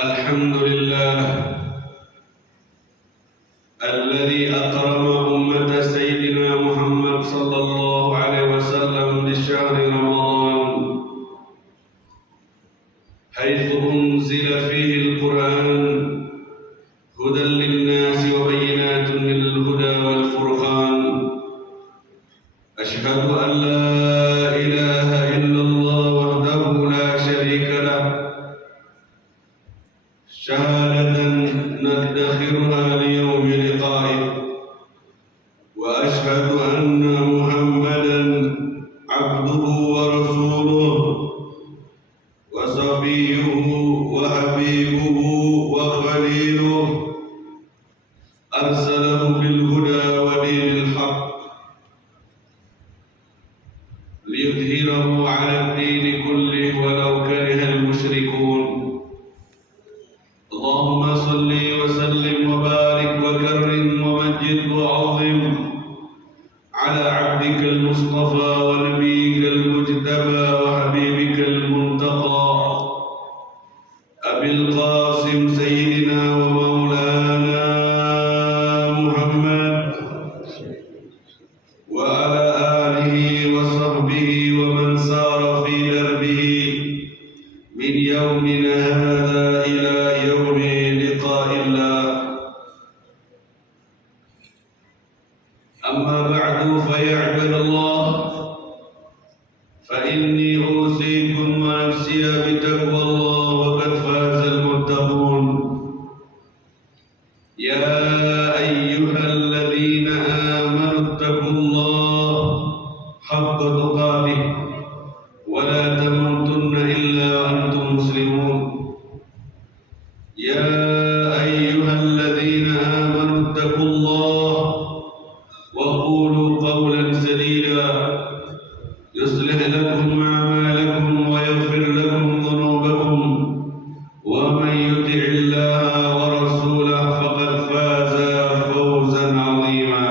الحمد لله الذي أكرم أمة سيدنا محمد صلى الله عليه وسلم لشهر رمضان حيث أنزل فيه القرآن هدى للناس وبينات من الهدى والفرقان. أشهد أن لا إله إلا الله وحده لا شريك له شهادة ندخرها ليوم لقائه، وأشهد أن محمدا عبده ورسوله وصفيه وحبيبه وخليله أرسله بالهدى ودين الحق ليظهره على الدين كله ولو كره المشركون. اللهم صل وسلم وبارك وكرم ومجد وعظم على عبدك المصطفى ونبيك المجتبى وحبيبك المنتقى أبي القاسم سيدنا ومولانا محمد وعلى آله وصحبه ومن سار في دربه من يومنا هذا إلى يوم لقاء الله. أما بعد فيا عباد الله، فإني أوصيكم ونفسي بتقوى الله وقد فاز المتقون. يا أيها الذين آمنوا اتقوا الله حق تقاته ولا تموتن إلا وأنتم مسلمون. يا أيها الذين آمنوا اتقوا الله وقولوا قولا سديدا يصلح لكم أعمالكم ويغفر لكم ذنوبكم، ومن يطع الله ورسوله فقد فاز فوزا عظيما.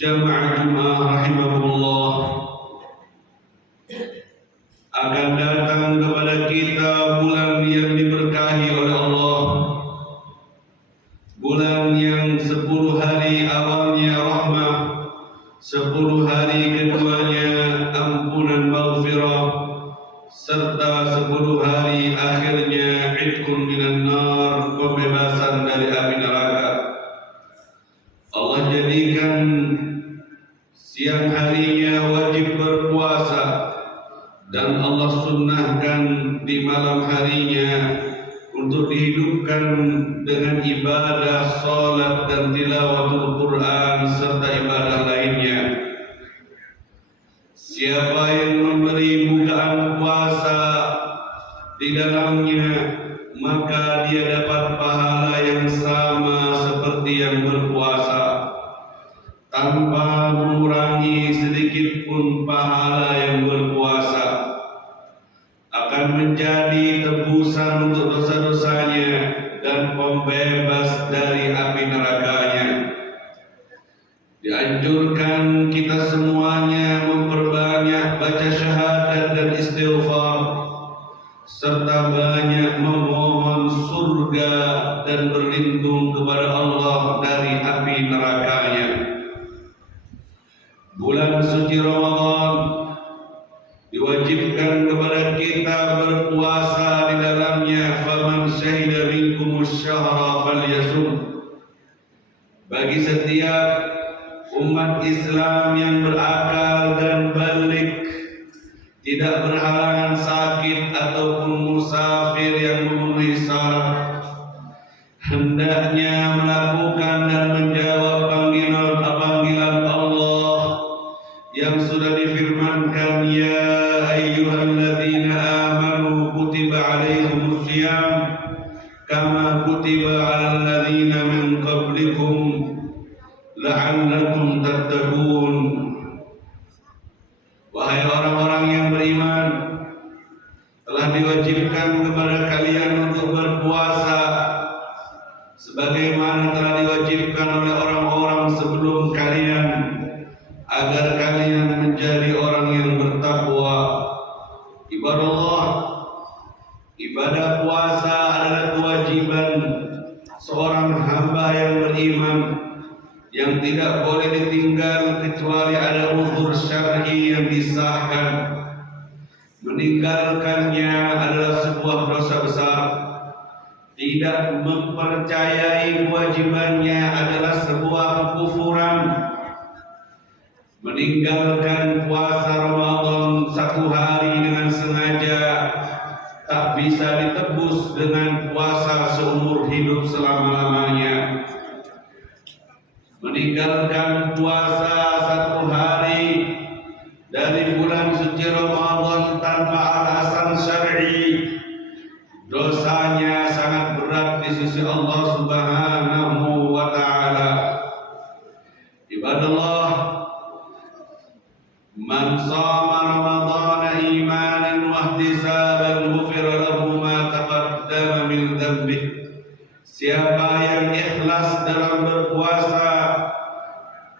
جماعة رحمكم الله, akan datang kepada kita bulan yang diberkahi oleh Allah, bulan yang 10 hari awalnya rahmah, 10 hari keduanya ampunan maghfirah, serta 10 hari akhirnya idkun minan nar, pembebasan dari api neraka. Allah jadikan siang harinya wajib berpuasa, dan Allah sunnahkan di malam harinya untuk dihidupkan dengan ibadah salat dan tilawatul Quran serta ibadah lainnya. Siapa yang memberi bukaan puasa di dalamnya, maka dia dapat pahala yang sama seperti yang berpuasa, tanpa mengurangi sedikit pun pahala yang berpuasa. Akan menjadi tebusan untuk dosa-dosanya dan pembebas dari api nerakanya. Dianjurkan kita semuanya memperbanyak baca syahadat dan istighfar, serta banyak memohon surga dan berlindung kepada Allah dari api nerakanya. Bulan suci Ramadan diwajibkan kepada kita berpuasa di dalamnya. Faman syahida minkumus syahra falyasum. Bagi setiap umat Islam yang berakal dan balik, tidak berhalangan sakit ataupun musafir yang memenuhi syarat, hendaknya melakukan dan menjawab panggilan Allah yang sudah difirmankan, ya ayyuhalladzina amanu kutiba alaikumus syiyam kama kutiba alal ladzina min qablikum la'allakum tattaqun. Wahai orang-orang yang beriman, telah diwajibkan kepada kalian untuk berpuasa sebagaimana telah diwajibkan oleh orang-orang sebelum kalian, agar kalian menjadi orang yang bertakwa. Ibadallah, Ibadah puasa adalah kewajiban seorang hamba yang beriman yang tidak boleh ditinggal kecuali ada uzur syar'i yang disahkan. Meninggalkannya adalah sebuah dosa besar. Tidak mempercayai kewajibannya adalah sebuah kekufuran. Meninggalkan puasa Ramadan satu hari dengan sengaja tak bisa ditebus dengan puasa seumur hidup selama-lamanya. Meninggalkan puasa satu hari dari bulan suci Ramadan tanpa alasan syar'i, dosanya sangat berat di sisi Allah Subhanahu wa taala. Ibadallah, man shama Ramadhana imanan wa ihtisaban ghufira lahu ma taqaddama min dhanbi. Siapa yang ikhlas dalam berpuasa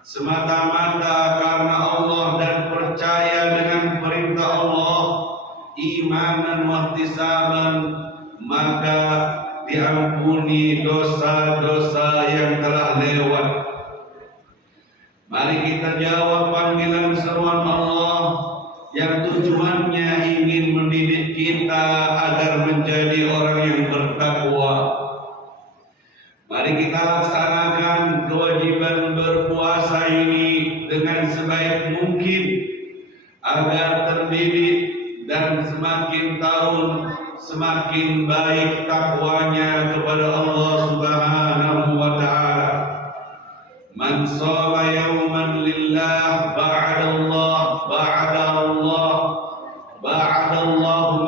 semata-mata karena Allah dan percaya dengan perintah Allah, imanan wa ihtisaban, maka diampuni dosa-dosa yang telah lewat. Mari kita jawab panggilan seruan Allah yang tujuannya ingin mendidik kita agar menjadi orang yang bertakwa. Mari kita laksanakan kewajiban berpuasa ini dengan sebaik mungkin agar terdidik dan semakin tahun semakin baik takwanya kepada Allah Subhanahu wa taala. Man shoma yawman lillah ba'adallah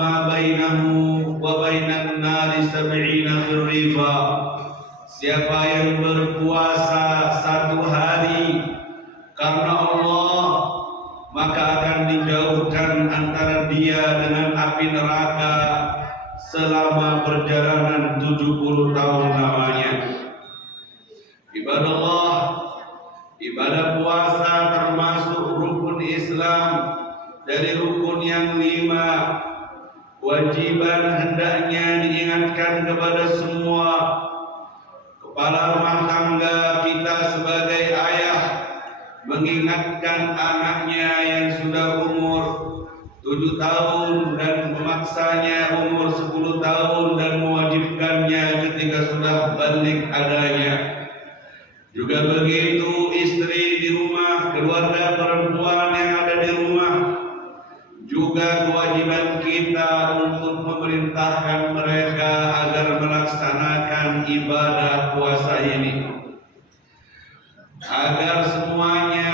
ma bainahu wa bainan nari sab'ina khirifa. Siapa yang berpuasa satu hari karena Allah, maka akan dijauhkan antara dia dengan api neraka selama perjalanan 70 tahun lamanya. Ibadallah, ibadah puasa termasuk rukun Islam dari rukun yang 5. Kewajiban hendaknya diingatkan kepada semua kepala rumah tangga kita sebagai ayah, mengingatkan anaknya yang sudah umur 7 tahun dan memaksanya umur 10 tahun dan mewajibkannya ketika sudah balik adanya. Juga begitu istri di rumah, keluarga perempuan yang ada di rumah, juga kewajiban kita untuk memerintahkan mereka agar melaksanakan ibadah puasa ini, agar semuanya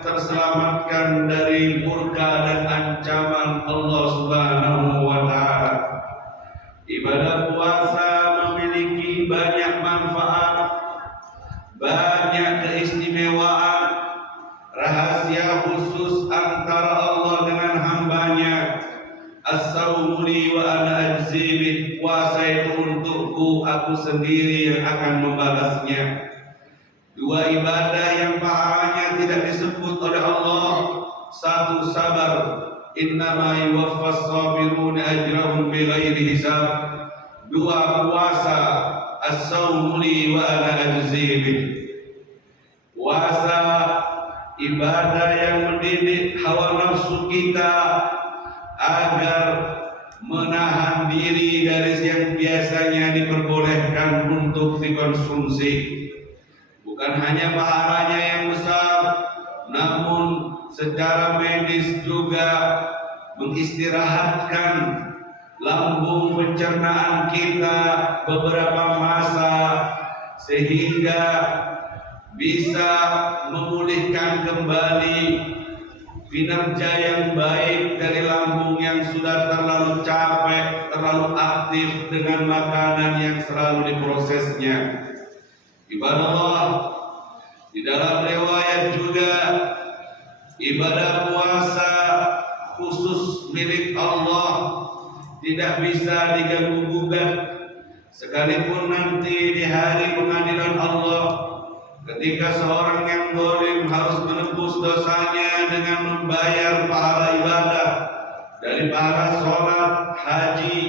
terselamatkan dari murka dan ancaman Allah Subhanahu wa taala. Ibadah puasa memiliki banyak manfaat, banyak keistimewaan, rahasia khusus antara Allah dengan hambanya. As-sawmu li wa ana ajzi bih. Puasa itu untukku, aku sendiri yang akan membalasnya. Dua ibadah yang pahalanya tidak disebut oleh Allah. Satu, sabar. Innama yuwaffas sabiruna ajrahum bighairi hisab. Dua, puasa. As-sawmu li wa ana ajzi bih. Puasa ibadah yang mendidik hawa nafsu kita agar menahan diri dari yang biasanya diperbolehkan untuk dikonsumsi. Bukan hanya pahalanya yang besar, namun secara medis juga mengistirahatkan lambung pencernaan kita beberapa masa sehingga bisa memulihkan kembali kinerja yang baik dari lambung yang sudah terlalu capek, terlalu aktif dengan makanan yang selalu diprosesnya. Ibadallah, di dalam riwayat juga ibadah puasa khusus milik Allah, tidak bisa diganggu-gugat sekalipun nanti di hari pengadilan Allah, ketika seorang yang zalim harus menebus dosanya dengan membayar pahala ibadah dari pahala sholat, haji,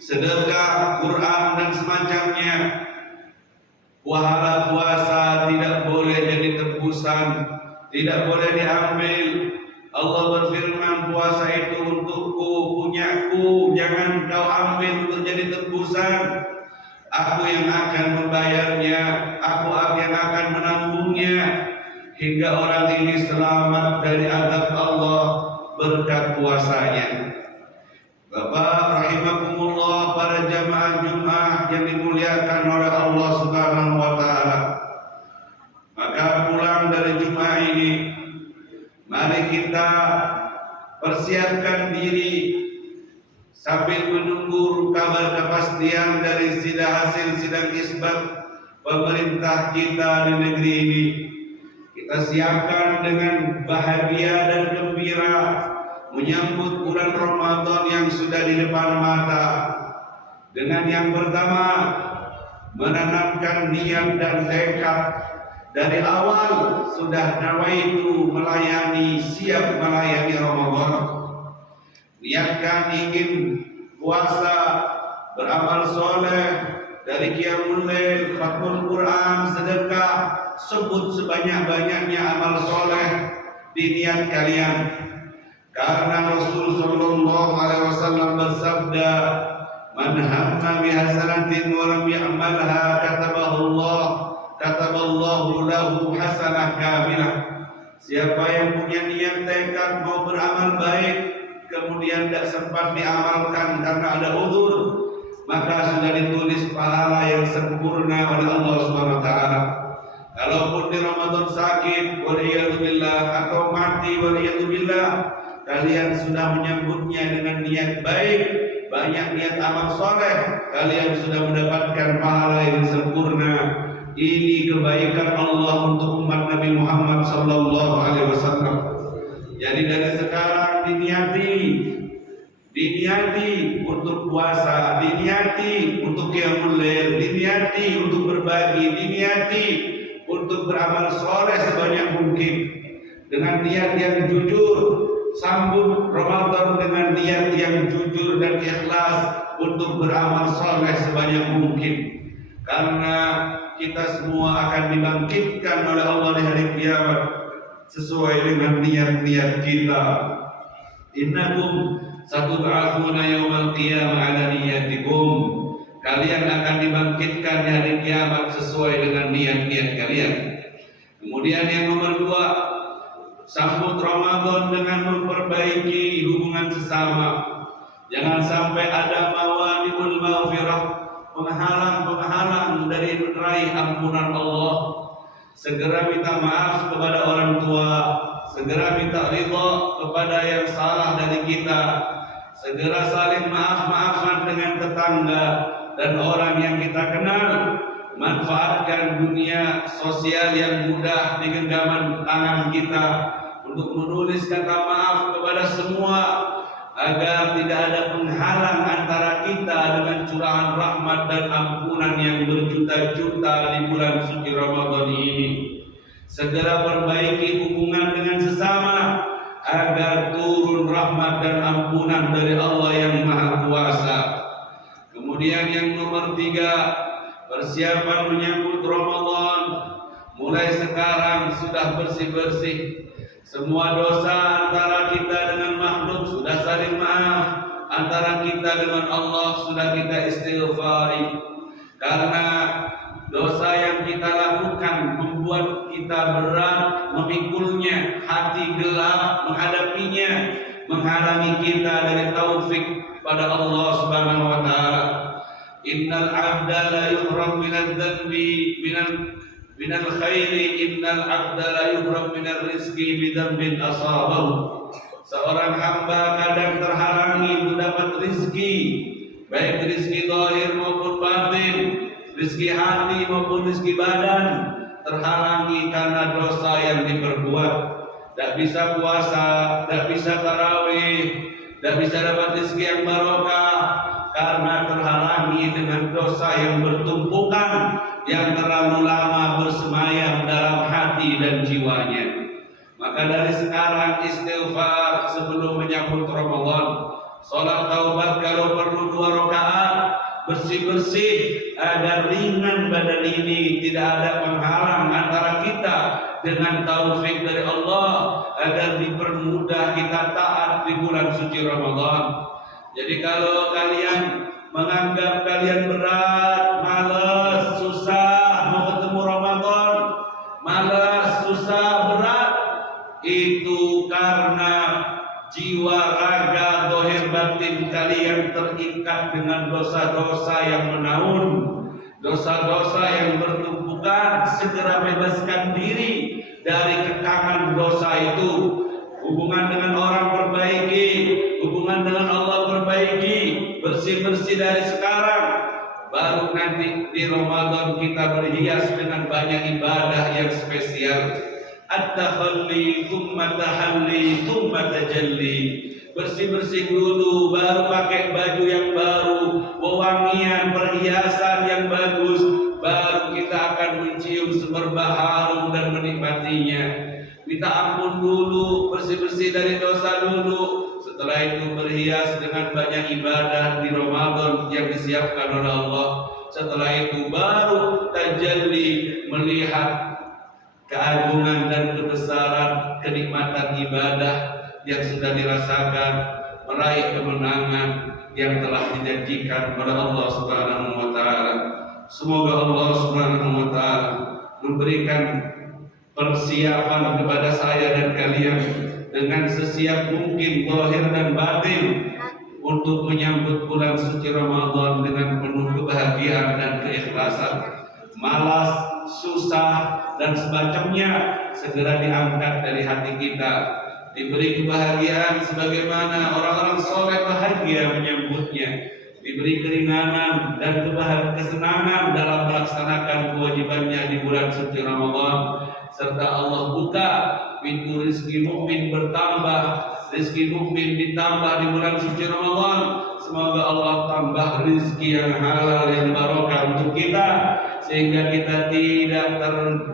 sedekah, Quran dan semacamnya. Pahala puasa tidak boleh jadi tebusan, tidak boleh diambil. Allah berfirman, puasa itu untukku, punyaku, jangan kau ambil untuk jadi tebusan. Aku yang akan membayarnya, aku yang akan menanggungnya, hingga orang ini selamat dari azab Allah berkat puasanya. Bapak rahimakumullah, para jamaah Jumat yang dimuliakan oleh Allah Subhanahu wa taala. Maka pulang dari Jumat ini, mari kita persiapkan diri sambil menunggu kabar kepastian dari hasil sidang isbat pemerintah kita di negeri ini. Kita siapkan dengan bahagia dan gembira menyambut bulan Ramadan yang sudah di depan mata. Dengan yang pertama, menanamkan niat dan tekad dari awal sudah nawaitu melayani, siap melayani Ramadan. Niatkan ingin puasa, beramal soleh, dari qiyamul lail, khatamul Quran, sedekah, sebut sebanyak-banyaknya amal soleh di niat kalian. Karena Rasul sallallahu alaihi wasallam bersabda, "Man hamma bi hasanatin wa lam ya'malha kataballahu lahu hasanah kamilah." Siapa yang punya niat tekad mau beramal baik kemudian tidak sempat diamalkan karena ada uzur, maka sudah ditulis pahala yang sempurna oleh Allah Subhanahu wa taala. Kalaupun di Ramadan sakit, waliyadzubillah, atau mati, waliyadzubillah, kalian sudah menyambutnya dengan niat baik, banyak niat amal soleh, kalian sudah mendapatkan pahala yang sempurna. Ini kebaikan Allah untuk umat Nabi Muhammad sallallahu alaihi wasallam. Jadi dari sekarang diniati untuk puasa, diniati untuk qiyamul lail, diniati untuk berbagi, diniati untuk beramal soleh sebanyak mungkin. Dengan niat yang jujur, sambut Ramadan dengan niat yang jujur dan ikhlas untuk beramal soleh sebanyak mungkin. Karena kita semua akan dibangkitkan oleh Allah di hari kiamat sesuai dengan niat-niat kita. Innakum satub'atsuna yaumal qiyamah ala niyatikum. Kalian akan dibangkitkan di hari kiamat sesuai dengan niat-niat kalian. Kemudian yang nomor 2, sambut Ramadan dengan memperbaiki hubungan sesama. Jangan sampai ada mawani'ul maghfirah, penghalang-penghalang dari meraih ampunan Allah. Segera minta maaf kepada orang tua, segera minta ridha kepada yang salah dari kita, segera saling maaf-maafan dengan tetangga dan orang yang kita kenal. Manfaatkan dunia sosial yang mudah di genggaman tangan kita untuk menulis kata maaf kepada semua, agar tidak ada penghalang antara kita dengan curahan rahmat dan ampunan yang berjuta-juta di bulan suci Ramadan ini. Segera perbaiki hubungan dengan sesama agar turun rahmat dan ampunan dari Allah yang Maha Kuasa. Kemudian yang nomor 3, persiapan menyambut Ramadan. Mulai sekarang sudah bersih-bersih. Semua dosa antara kita dengan makhluk sudah saling maaf, antara kita dengan Allah sudah kita istighfari. Karena dosa yang kita lakukan membuat kita berat memikulnya, hati gelap menghadapinya, menghalangi kita dari taufik pada Allah Subhanahu wa taala. Innal 'abda la yuhram minadz dzanbi minal khairi, innal 'abda la yuhram minar rizqi bidzambin asabahu. Seorang hamba kadang terhalangi mendapat rizki, baik rizki zahir maupun batin, rizki hati maupun rizki badan, terhalangi karena dosa yang diperbuat. Tidak bisa puasa, tidak bisa tarawih, tidak bisa dapat rizki yang barokah karena terhalangi dengan dosa yang bertumpukan, yang terlalu lama bersemayam dalam hati dan jiwanya. Maka dari sekarang istighfar sebelum menyambut Ramadan. Salat taubat kalau perlu 2 rakaat, bersih-bersih agar ringan badan ini, tidak ada penghalang antara kita dengan taufik dari Allah, agar dipermudah kita taat di bulan suci Ramadan. Jadi kalau kalian menganggap kalian berat, malas, susah mau ketemu Ramadan, malas, susah, berat, itu karena jiwa, raga, dohir, batin kalian terikat dengan dosa-dosa yang menaun, dosa-dosa yang bertumpukan. Segera bebaskan diri dari kekangan dosa itu. Hubungan dengan orang perbaiki, hubungan dengan Allah perbaiki, bersih-bersih dari sekarang. Baru nanti di Ramadan kita berhias dengan banyak ibadah yang spesial. At-takhalli, thumma tahalli, thumma tajalli. Bersih-bersih dulu, baru pakai baju yang baru, wewangian, perhiasan yang bagus, baru kita akan mencium semerbak harum dan menikmatinya. Minta ampun dulu, bersih-bersih dari dosa dulu. Setelah itu berhias dengan banyak ibadah di Ramadan yang disiapkan oleh Allah. Setelah itu baru tajalli, melihat keagungan dan kebesaran kenikmatan ibadah yang sudah dirasakan, meraih kemenangan yang telah dijanjikan oleh Allah Subhanahu wa taala. Semoga Allah Subhanahu wa taala memberikan persiapan kepada saya dan kalian dengan sesiap mungkin zahir dan batin untuk menyambut bulan suci Ramadan dengan penuh kebahagiaan dan keikhlasan. Malas, susah, dan semacamnya segera diangkat dari hati kita, diberi kebahagiaan sebagaimana orang-orang soleh bahagia menyambutnya, diberi keringanan dan kesenangan dalam melaksanakan kewajibannya di bulan suci Ramadan, serta Allah buka pintu rezeki mukmin bertambah, rezeki mukmin ditambah di bulan suci Ramadan. Semoga Allah tambah rezeki yang halal yang barokah untuk kita, sehingga kita tidak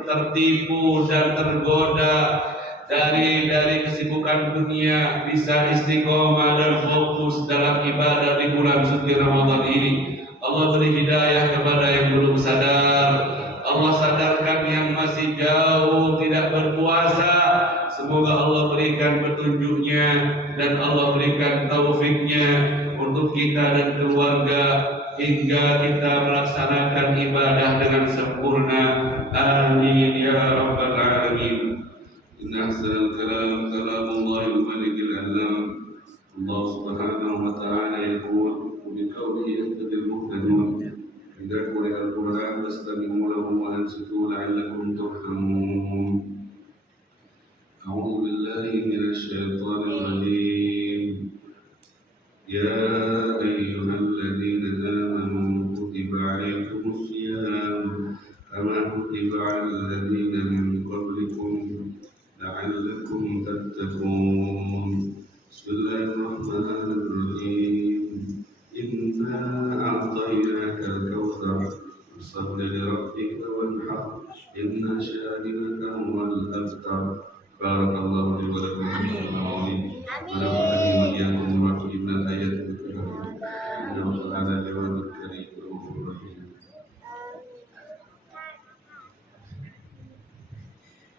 tertipu dan tergoda dari kesibukan dunia, bisa istiqomah dan fokus dalam ibadah di bulan suci Ramadan ini. Allah beri hidayah kepada yang belum sadar, Allah sadarkan yang masih jauh tidak berpuasa. Semoga Allah berikan petunjuknya dan Allah berikan taufiknya untuk kita dan keluarga, hingga kita melaksanakan ibadah dengan sempurna. Amin ya rabbal alamin. Inna ahsanal kalam kalamullahil malikil alam. Allah subhanahu wa ta'ala yaqul bi qawlihi yahtadil muhtadun idza quri'a al-Qur'an fastami'u lahu wa ansitu la'allakum turhamun. A'udzu billahi minasy